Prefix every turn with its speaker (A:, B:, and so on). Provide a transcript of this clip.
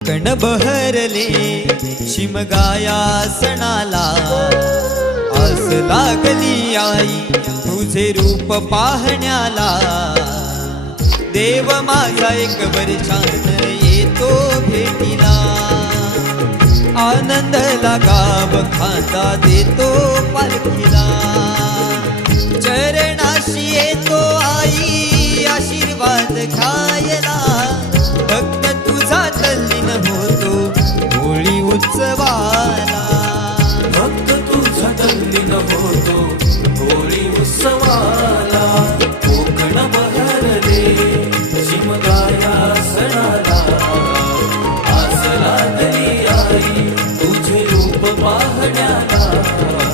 A: कण बहरले शिमगाया सणाला आस लागली आई तुझे रूप पाहण्याला. देव माझा एक वर्षान येतो भेटीला. आनंद गाव खाता देतो पालखीला. चरणाशी येतो आई आशीर्वाद
B: खा पाहण्याला